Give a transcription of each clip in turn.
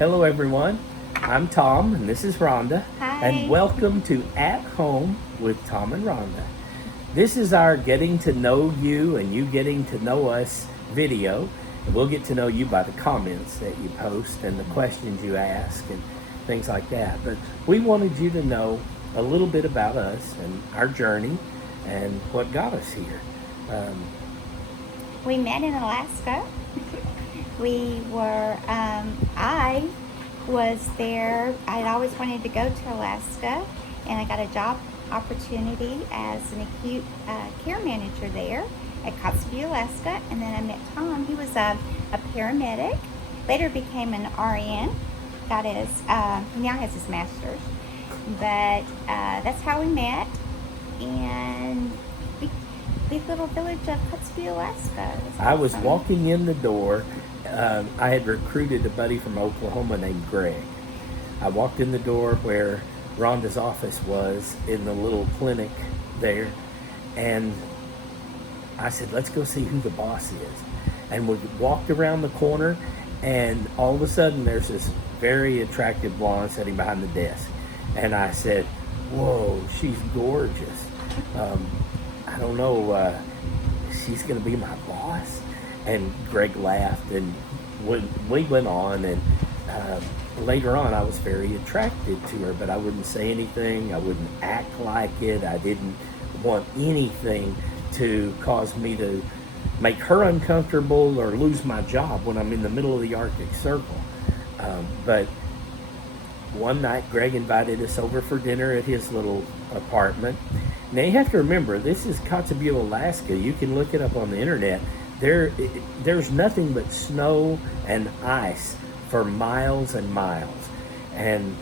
Hello everyone, I'm Tom and this is Rhonda. Hi. And welcome to At Home with Tom and Rhonda. This is our getting to know you and you getting to know us video. And we'll get to know you by the comments that you post and the questions you ask and things like that. But we wanted you to know a little bit about us and our journey and what got us here. We met in Alaska. I was there. I'd always wanted to go to Alaska, and I got a job opportunity as an acute care manager there at Kotzebue, Alaska. And then I met Tom. He was a paramedic, later became an RN, got his, he now has his master's. But that's how we met, and big little village of Kotzebue, Alaska. I was walking in the door. I had recruited a buddy from Oklahoma named Greg. I walked in the door where Rhonda's office was in the little clinic there, and I said, let's go see who the boss is. And we walked around the corner, and all of a sudden there's this very attractive blonde sitting behind the desk. And I said, whoa, she's gorgeous. I don't know, she's gonna be my boss? And Greg laughed, and we went on, and later on I was very attracted to her, but I wouldn't say anything, I wouldn't act like it, I didn't want anything to cause me to make her uncomfortable or lose my job when I'm in the middle of the Arctic Circle. But one night Greg invited us over for dinner at his little apartment. Now you have to remember, this is Kotzebue, Alaska. You can look it up on the internet. There's nothing but snow and ice for miles and miles. And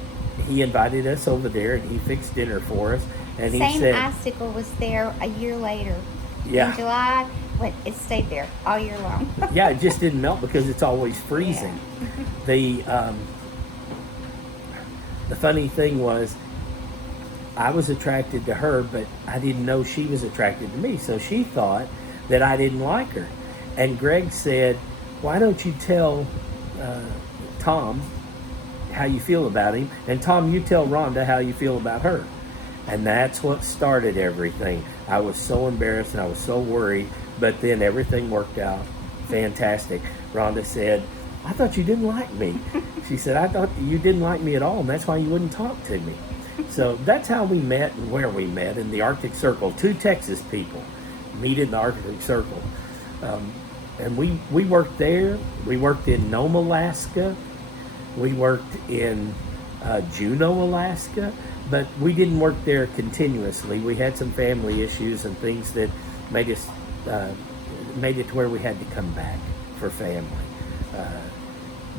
he invited us over there, and he fixed dinner for us. And he Same said, icicle was there a year later. Yeah. In July, but it stayed there all year long. yeah, it just didn't melt because it's always freezing. Yeah. The funny thing was, I was attracted to her, but I didn't know she was attracted to me. So she thought that I didn't like her. And Greg said, why don't you tell Tom how you feel about him? And Tom, you tell Rhonda how you feel about her. And that's what started everything. I was so embarrassed and I was so worried, but then everything worked out fantastic. Rhonda said, I thought you didn't like me. She said, I thought you didn't like me at all, and that's why you wouldn't talk to me. So that's how we met and where we met, in the Arctic Circle. Two Texas people meet in the Arctic Circle. And we worked there. We worked in Nome, Alaska. We worked in Juneau, Alaska. But we didn't work there continuously. We had some family issues and things that made us made it to where we had to come back for family.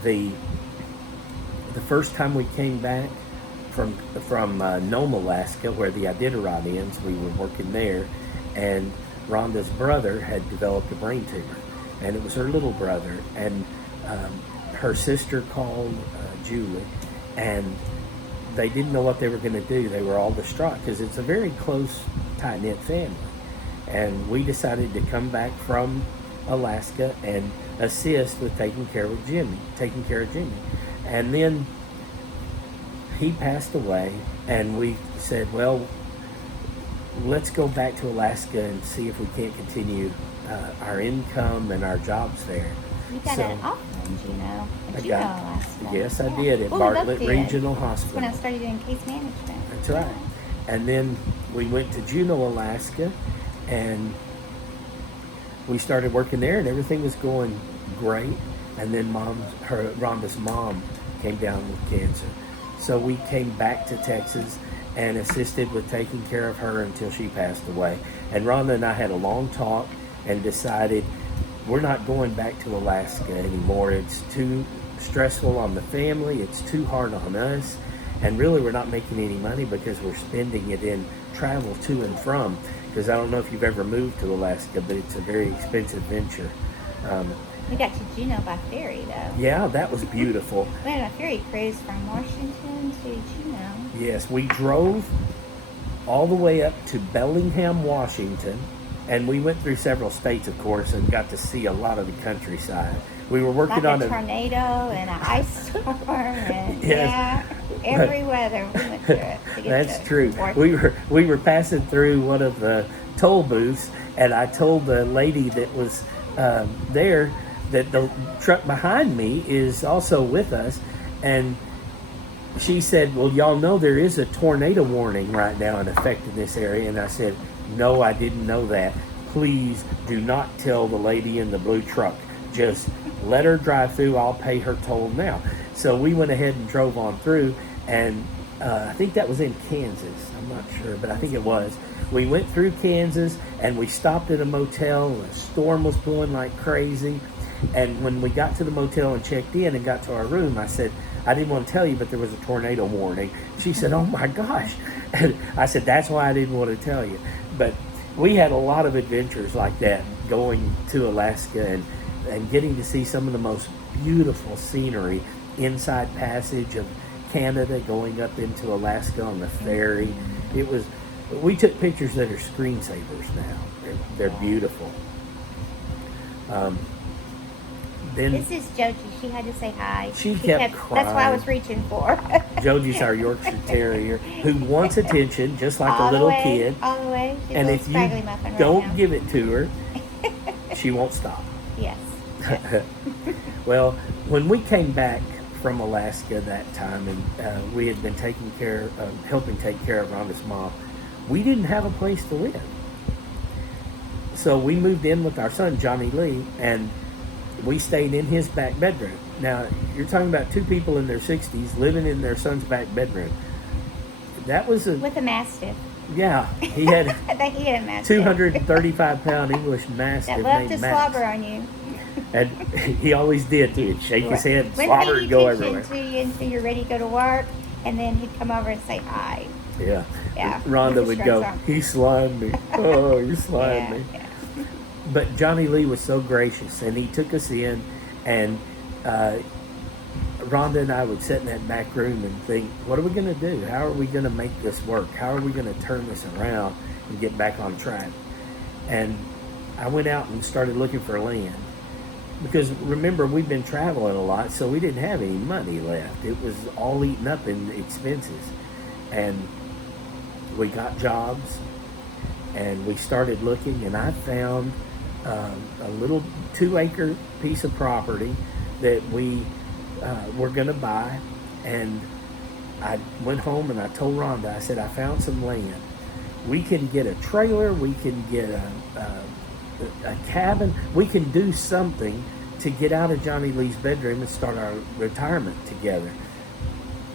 The first time we came back from Nome, Alaska, where the Iditarod ends, we were working there, and Rhonda's brother had developed a brain tumor, and it was her little brother, and her sister called Julie, and they didn't know what they were going to do. They were all distraught because it's a very close, tight-knit family. And we decided to come back from Alaska and assist with taking care of Jimmy. And then he passed away, and we said, well, let's go back to Alaska and see if we can't continue our income and our jobs there. You got an offer in Juneau, Alaska. Yes, I did, at Bartlett Regional Hospital. That's when I started doing case management. That's right. And then we went to Juneau, Alaska, and we started working there, and everything was going great. And then Rhonda's mom came down with cancer. So we came back to Texas and assisted with taking care of her until she passed away. And Rhonda and I had a long talk and decided we're not going back to Alaska anymore. It's too stressful on the family. It's too hard on us. And really, we're not making any money because we're spending it in travel to and from. Because I don't know if you've ever moved to Alaska, but it's a very expensive venture. We got to Juneau by ferry, though. Yeah, that was beautiful. We had a ferry cruise from Washington to Juneau. Yes, we drove all the way up to Bellingham, Washington, and we went through several states, of course, and got to see a lot of the countryside. We were working like on a tornado and an ice storm, and Yes. every weather we went through it to get That's to true. work. We were passing through one of the toll booths, and I told the lady that was there that the truck behind me is also with us, and she said, "Well, y'all know there is a tornado warning right now in effect in this area." And I said, "No, I didn't know that. Please do not tell the lady in the blue truck. Just let her drive through. I'll pay her toll now." So we went ahead and drove on through, and I think that was in Kansas. I'm not sure, but I think it was. We went through Kansas, and we stopped at a motel. The storm was blowing like crazy. And when we got to the motel and checked in and got to our room, I said, "I didn't want to tell you, but there was a tornado warning." She said, "Oh my gosh." And I said, "That's why I didn't want to tell you." But we had a lot of adventures like that going to Alaska and getting to see some of the most beautiful scenery, inside passage of Canada going up into Alaska on the ferry. We took pictures that are screensavers now. They're beautiful. Then This is Joji. She had to say hi. She kept crying. That's why I was reaching for. Joji's our Yorkshire Terrier who wants attention just like all a little the way, kid. All the way. She's And a if little you scraggly muffin don't right now. give it to her, she won't stop. Yes. Well, when we came back from Alaska that time, and we had been helping take care of Rhonda's mom, we didn't have a place to live. So we moved in with our son, Johnny Lee, and we stayed in his back bedroom. Now, you're talking about two people in their 60s living in their son's back bedroom. That was With a mastiff. yeah, he had I think he had a mastiff. 235-pound English Mastiff That loved to named Max. slobber on you. And he always did too. He'd shake his head, Wouldn't slobber, pay and go attention everywhere. to you until you're ready to go to work, and then he'd come over and say hi. Yeah. Yeah. Rhonda He's would a go, strong "He slimed me. Oh, you slimed me." Yeah. But Johnny Lee was so gracious, and he took us in, and Rhonda and I would sit in that back room and think, what are we going to do? How are we going to make this work? How are we going to turn this around and get back on track? And I went out and started looking for land. Because remember, we've been traveling a lot, so we didn't have any money left. It was all eaten up in expenses. And we got jobs, and we started looking, and I found a little 2-acre piece of property that we were going to buy. And I went home and I told Rhonda, I said, "I found some land. We can get a trailer, we can get a cabin, we can do something to get out of Johnny Lee's bedroom and start our retirement together."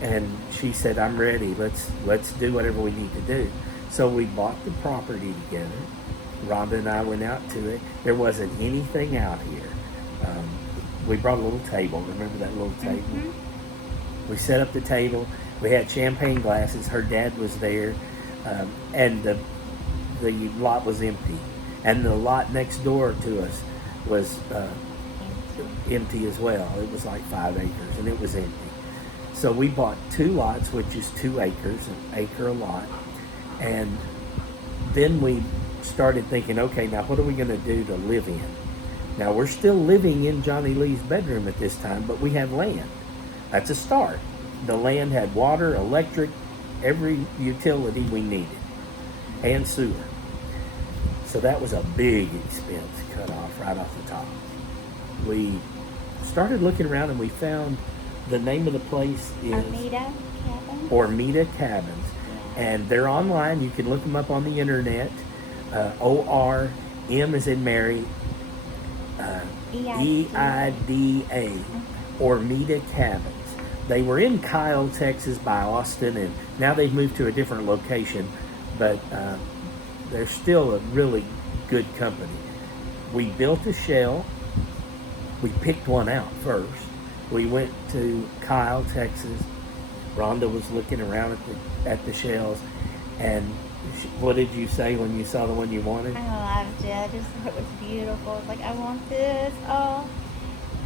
And she said, "I'm ready. Let's do whatever we need to do." So we bought the property together. Rhonda and I went out to it. There wasn't anything out here. We brought a little table. Remember that little table? Mm-hmm. We set up the table. We had champagne glasses. Her dad was there. And the lot was empty. And the lot next door to us was empty as well. It was like 5 acres, and it was empty. So we bought 2 lots, which is 2 acres, an acre a lot. And then we started thinking, okay, now what are we going to do to live in? Now we're still living in Johnny Lee's bedroom at this time, but we have land. That's a start. The land had water, electric, every utility we needed, and sewer. So that was a big expense cut off right off the top. We started looking around, and we found the name of the place is Armida Cabins. And they're online. You can look them up on the internet. ORM as in Mary, EIDA, Ormeda Cabins. They were in Kyle, Texas by Austin, and now they've moved to a different location, but they're still a really good company. We built a shell. We picked one out first. We went to Kyle, Texas. Rhonda was looking around at the shells, and what did you say when you saw the one you wanted? I loved it. I just thought it was beautiful. I was like, I want this. Oh,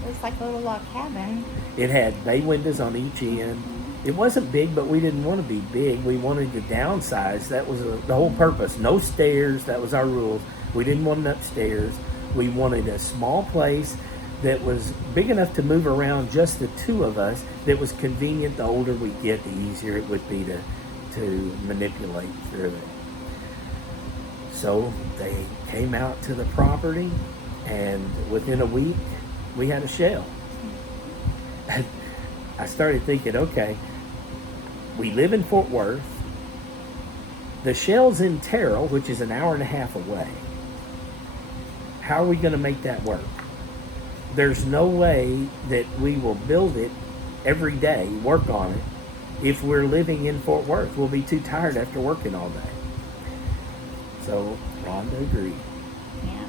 it was like a little log cabin. It had bay windows on each end. It wasn't big, but we didn't want to be big. We wanted to downsize. That was the whole purpose. No stairs. That was our rules. We didn't want an upstairs. We wanted a small place that was big enough to move around just the two of us, that was convenient. The older we get, the easier it would be to manipulate through it. So they came out to the property, and within a week, we had a shell. I started thinking, okay, we live in Fort Worth. The shell's in Terrell, which is an hour and a half away. How are we going to make that work? There's no way that we will build it every day, work on it, if we're living in Fort Worth. We'll be too tired after working all day. So Rhonda agreed. Yeah.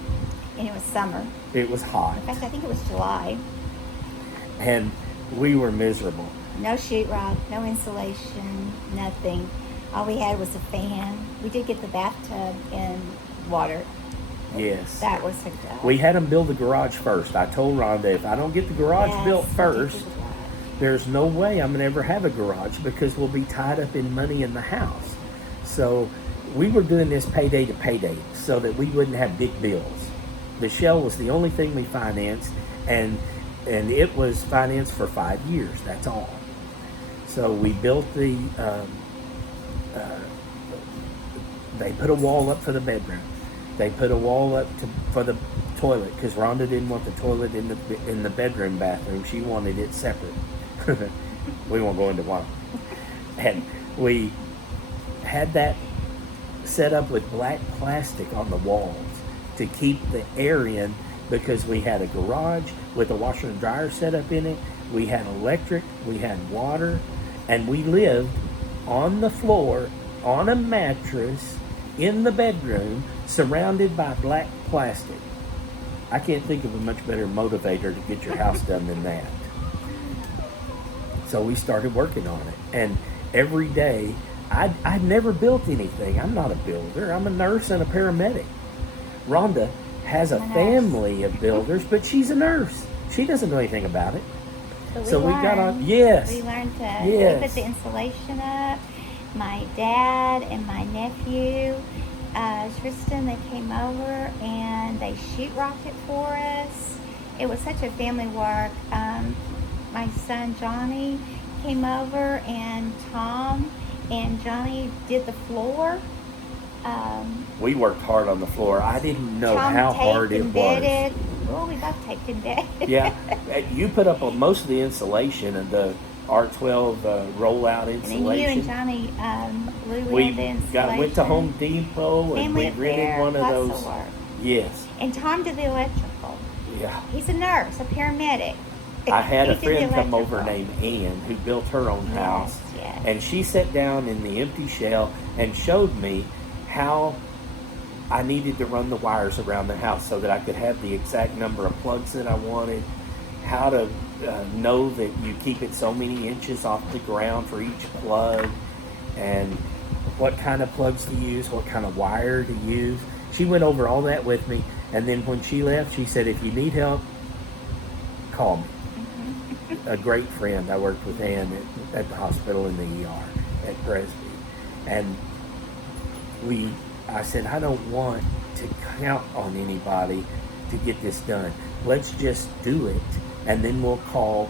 And it was summer. It was hot. In fact, I think it was July. And we were miserable. No sheetrock, no insulation, nothing. All we had was a fan. We did get the bathtub in water. Yes. That was hooked up. We had them build the garage first. I told Rhonda, if I don't get the garage built first, there's no way I'm going to ever have a garage, because we'll be tied up in money in the house. So we were doing this payday to payday so that we wouldn't have big bills. The shell was the only thing we financed, and it was financed for 5 years. That's all. So we built the, they put a wall up for the bedroom. They put a wall up for the toilet, because Rhonda didn't want the toilet in the bedroom bathroom. She wanted it separate. We won't go into why. And we had that set up with black plastic on the walls to keep the air in, because we had a garage with a washer and dryer set up in it. We had electric, we had water, and we lived on the floor on a mattress in the bedroom surrounded by black plastic. I can't think of a much better motivator to get your house done than that. So we started working on it, and every day, I'd never built anything. I'm not a builder. I'm a nurse and a paramedic. Rhonda has a family of builders, but she's a nurse. She doesn't know anything about it. So we got on. Yes. We learned to. We put the insulation up. My dad and my nephew, Tristan, they came over and they sheetrocked it for us. It was such a family work. My son Johnny came over, and Tom and Johnny did the floor. We worked hard on the floor. I didn't know Tom how hard it was. Well, we both taped and bedded. Yeah, you put up on most of the insulation and the R12 rollout insulation. And then you and Johnny blew in the insulation. Went to Home Depot and we rented one of those. Work. Yes. And Tom did the electrical. Yeah. He's a nurse, a paramedic. I had a friend come over named Ann who built her own house. Yes. And she sat down in the empty shell and showed me how I needed to run the wires around the house so that I could have the exact number of plugs that I wanted, how to know that you keep it so many inches off the ground for each plug, and what kind of plugs to use, what kind of wire to use. She went over all that with me, and then when she left, she said, if you need help, call me. A great friend. I worked with Ann at the hospital in the ER at Presby. And I said, I don't want to count on anybody to get this done. Let's just do it. And then we'll call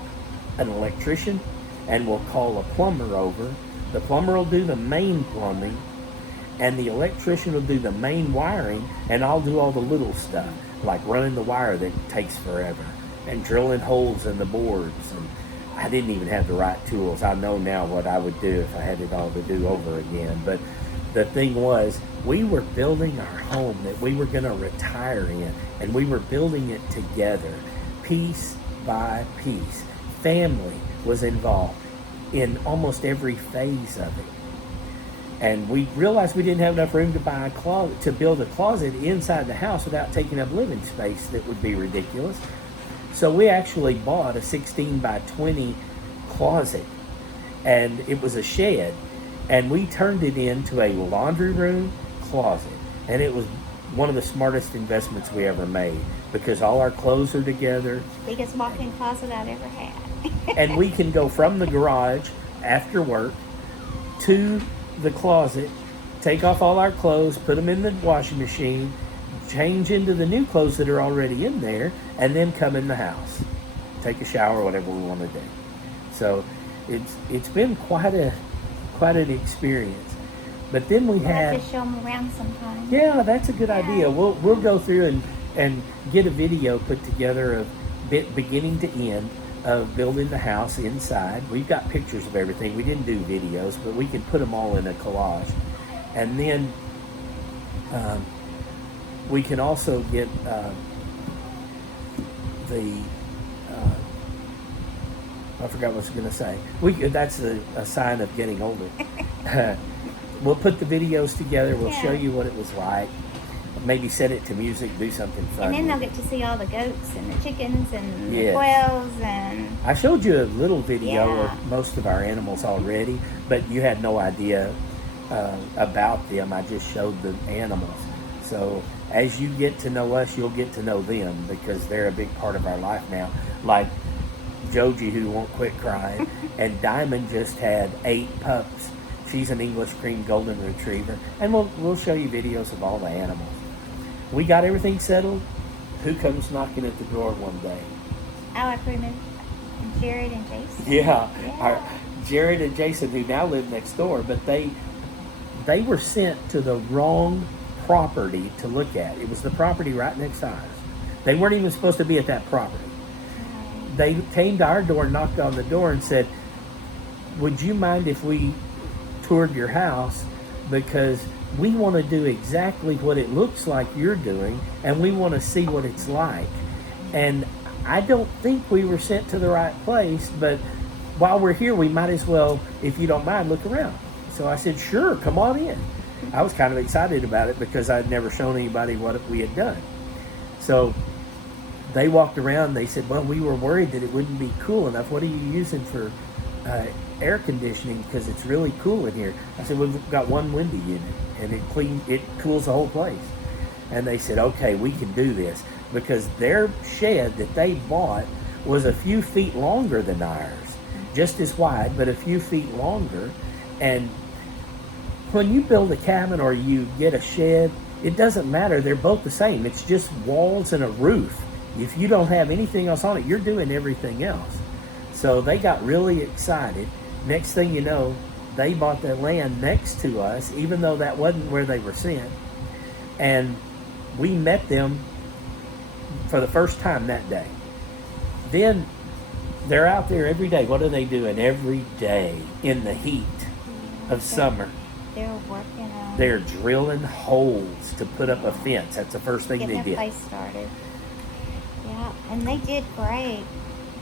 an electrician and we'll call a plumber over. The plumber will do the main plumbing and the electrician will do the main wiring, and I'll do all the little stuff, like running the wire that takes forever and drilling holes in the boards. And I didn't even have the right tools. I know now what I would do if I had it all to do over again. But the thing was, we were building our home that we were going to retire in, and we were building it together, piece by piece. Family was involved in almost every phase of it. And we realized we didn't have enough room to buy a closet, to build a closet inside the house without taking up living space. That would be ridiculous. So we actually bought a 16 by 20 closet, and it was a shed, and we turned it into a laundry room closet. And it was one of the smartest investments we ever made, because all our clothes are together. Biggest walk-in closet I've ever had. And we can go from the garage after work to the closet, take off all our clothes, put them in the washing machine, change into the new clothes that are already in there, and then come in the house, take a shower, whatever we want to do. So it's been quite an experience. But then we We'll had have to show them around sometime. yeah, that's a good Yeah. idea. We'll go through and get a video put together of beginning to end of building the house inside. We've got pictures of everything. We didn't do videos, but we can put them all in a collage. And then we can also get I forgot what I was going to say. That's a sign of getting older. We'll put the videos together. We'll show you what it was like. Maybe set it to music, do something fun. And then they'll get to see all the goats and the chickens and Yes. the quails and... I showed you a little video Yeah. of most of our animals already, but you had no idea about them. I just showed the animals. So as you get to know us, you'll get to know them because they're a big part of our life now. Like Joji, who won't quit crying, and Diamond just had 8 pups. She's an English cream golden retriever, and we'll show you videos of all the animals. We got everything settled. Who comes knocking at the door one day? Oh, I put them in Jared and Jason. Yeah. Jared and Jason, who now live next door, but they were sent to the wrong property to look at. It was the property right next to ours. They weren't even supposed to be at that property. They came to our door, knocked on the door, and said, "Would you mind if we toured your house, because we want to do exactly what it looks like you're doing, and we want to see what it's like." And I don't think we were sent to the right place, but while we're here, we might as well, if you don't mind, look around. So I said, "Sure, come on in." I was kind of excited about it because I'd never shown anybody what we had done. So they walked around. They said, "Well, we were worried that it wouldn't be cool enough. What are you using for air conditioning, because it's really cool in here?" I said, "We've got one windy unit, and it cools the whole place." And they said, "Okay, we can do this," because their shed that they bought was a few feet longer than ours, just as wide, but a few feet longer. And when you build a cabin or you get a shed, it doesn't matter. They're both the same. It's just walls and a roof. If you don't have anything else on it, you're doing everything else. So they got really excited. Next thing you know, they bought the land next to us, even though that wasn't where they were sent. And we met them for the first time that day. Then they're out there every day. What are they doing every day in the heat of summer? They're working on... They're drilling holes to put up a fence. That's the first thing they getting did. their place started. Yeah, and they did great.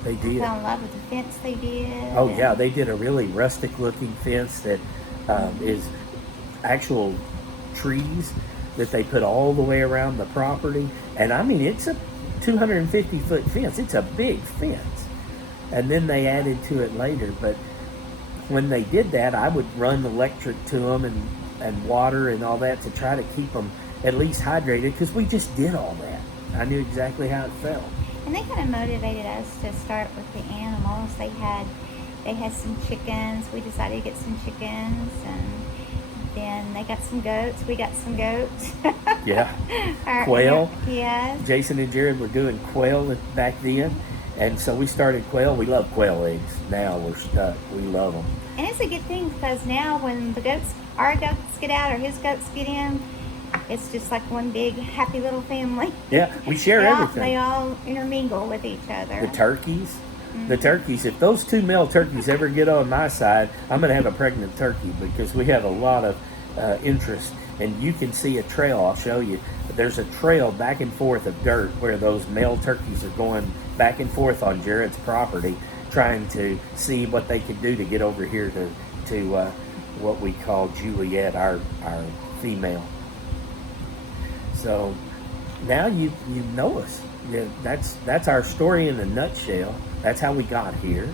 They I did. fell in love with the fence they did. Oh yeah, they did a really rustic looking fence that is actual trees that they put all the way around the property. And I mean, it's a 250-foot fence. It's a big fence. And then they added to it later. But when they did that, I would run electric to them and water and all that to try to keep them at least hydrated, because we just did all that. I knew exactly how it felt. And they kind of motivated us to start with the animals. They had some chickens. We decided to get some chickens, and then they got some goats. We got some goats. Yeah. Quail. Yeah. Jason and Jared were doing quail back then, and so we started quail. We love quail eggs. Now we're stuck. We love them. And it's a good thing, because now when our goats get out or his goats get in, it's just like one big happy little family. Yeah, we share everything. They all intermingle with each other. The turkeys. The turkeys, if those 2 male turkeys ever get on my side, I'm going to have a pregnant turkey, because we have a lot of interest. And you can see a trail, I'll show you. There's a trail back and forth of dirt where those male turkeys are going back and forth on Jared's property, trying to see what they could do to get over here to what we call Juliet, our female. So now you know us. Yeah, that's our story in a nutshell. That's how we got here.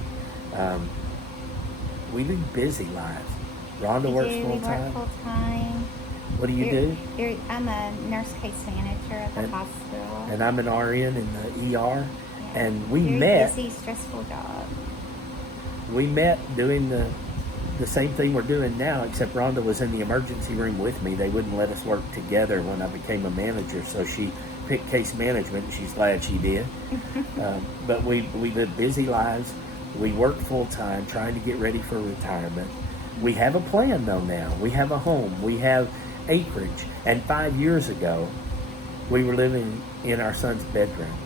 We lead busy lives. Rhonda works full We work time. full time. What do you do? I'm a nurse case manager at the hospital. And I'm an RN in the ER. Yeah. And we Very met. busy, stressful job. We met doing the the same thing we're doing now, except Rhonda was in the emergency room with me. They wouldn't let us work together when I became a manager, so she picked case management, and she's glad she did. But we live busy lives. We work full time, trying to get ready for retirement. We have a plan though now. We have a home. We have acreage. And 5 years ago, we were living in our son's bedroom.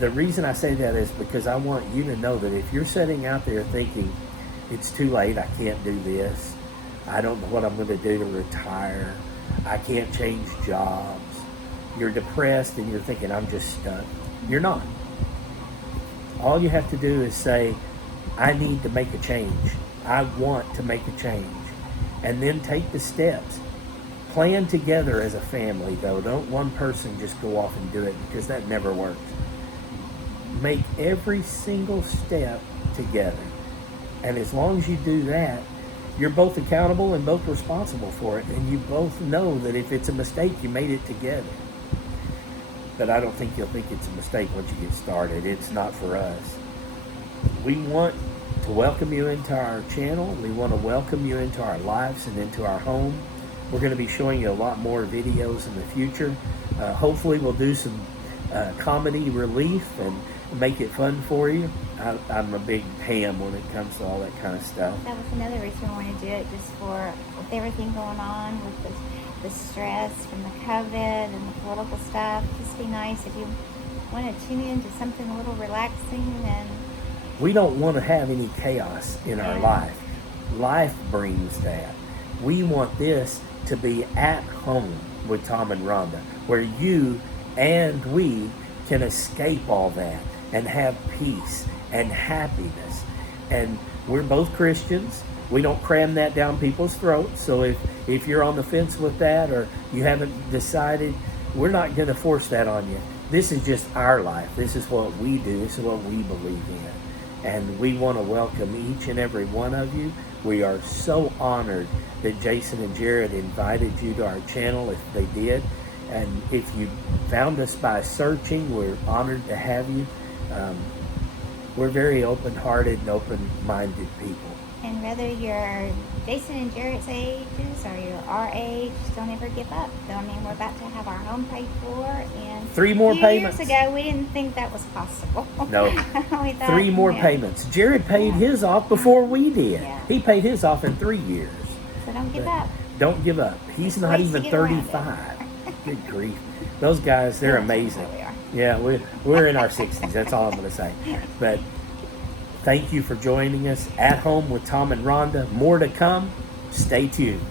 The reason I say that is because I want you to know that if you're sitting out there thinking, it's too late, I can't do this, I don't know what I'm going to do to retire, I can't change jobs, you're depressed and you're thinking, I'm just stuck. You're not. All you have to do is say, I need to make a change. I want to make a change. And then take the steps. Plan together as a family, though. Don't one person just go off and do it, because that never works. Make every single step together. And as long as you do that, you're both accountable and both responsible for it. And you both know that if it's a mistake, you made it together. But I don't think you'll think it's a mistake once you get started. It's not for us. We want to welcome you into our channel. We want to welcome you into our lives and into our home. We're going to be showing you a lot more videos in the future. Hopefully we'll do some comedy relief and make it fun for you. I'm a big ham when it comes to all that kind of stuff. That was another reason I wanted to do it, just for with everything going on with the stress from the COVID and the political stuff. Just be nice if you want to tune into something a little relaxing. And we don't want to have any chaos in our life. Life brings that. We want this to be at home with Tom and Rhonda, where you and we can escape all that and have peace and happiness. And we're both Christians. We don't cram that down people's throats. So if you're on the fence with that, or you haven't decided, we're not going to force that on you. This is just our life. This is what we do. This is what we believe in. And we want to welcome each and every one of you. We are so honored that Jason and Jared invited you to our channel, if they did. And if you found us by searching, we're honored to have you. We're very open-hearted and open-minded people. And whether you're Jason and Jared's ages or you're our age, don't ever give up. So, I mean, we're about to have our home paid for, and 3 more payments. Years ago, we didn't think that was possible. No. We thought, 3 more payments. Jared paid his off before we did. Yeah. He paid his off in 3 years. So don't give up. Don't give up. He's There's not ways to even get around 35. Good grief. Those guys, they're amazing. We are. Yeah, we're in our 60s. That's all I'm going to say. But thank you for joining us at home with Tom and Rhonda. More to come. Stay tuned.